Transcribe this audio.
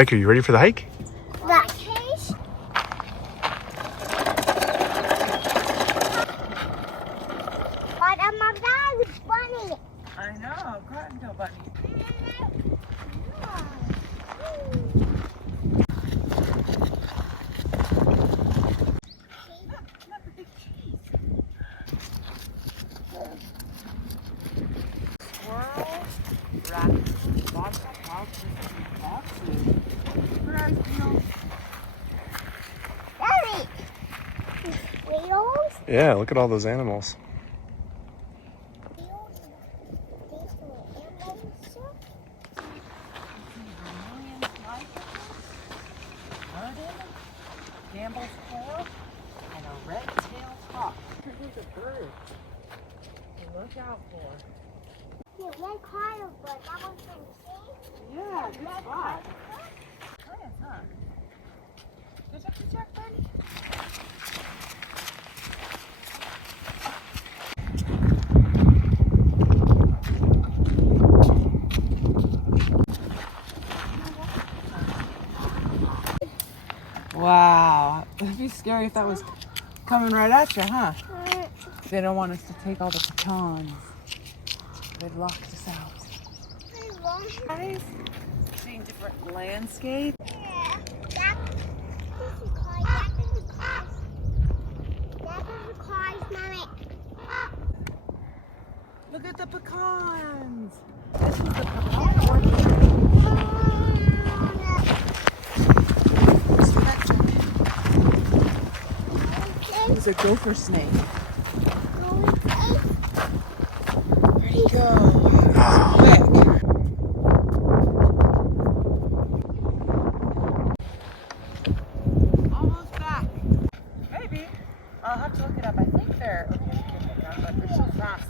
Riker, you ready for the hike? Right. But my dad is funny. I know, cottontail bunny. Look, the big cheese. Squirrel, raccoon, bobcat, wild chicken, foxes. Surprise, Neil. Daddy. Wheels? Yeah, look at all those animals. Gamble's quail, and a red-tailed hawk. Here's a bird to look out for. Yeah, one kind of bird. That one's from the Yeah, good spot. Nice, huh? Good job, buddy. Wow, that'd be scary if that was coming right at you, huh? They don't want us to take all the pecans. They've locked us out. Guys, seeing different landscape. Yeah. This is cars. That is the cars. That is the cars, Mommy. Look at the pecans. This is the pecan orchard. There's a gopher snake. Where'd he go? Quick. Almost back. Maybe. I'll have to look it up. I think they're okay. But they're so fast.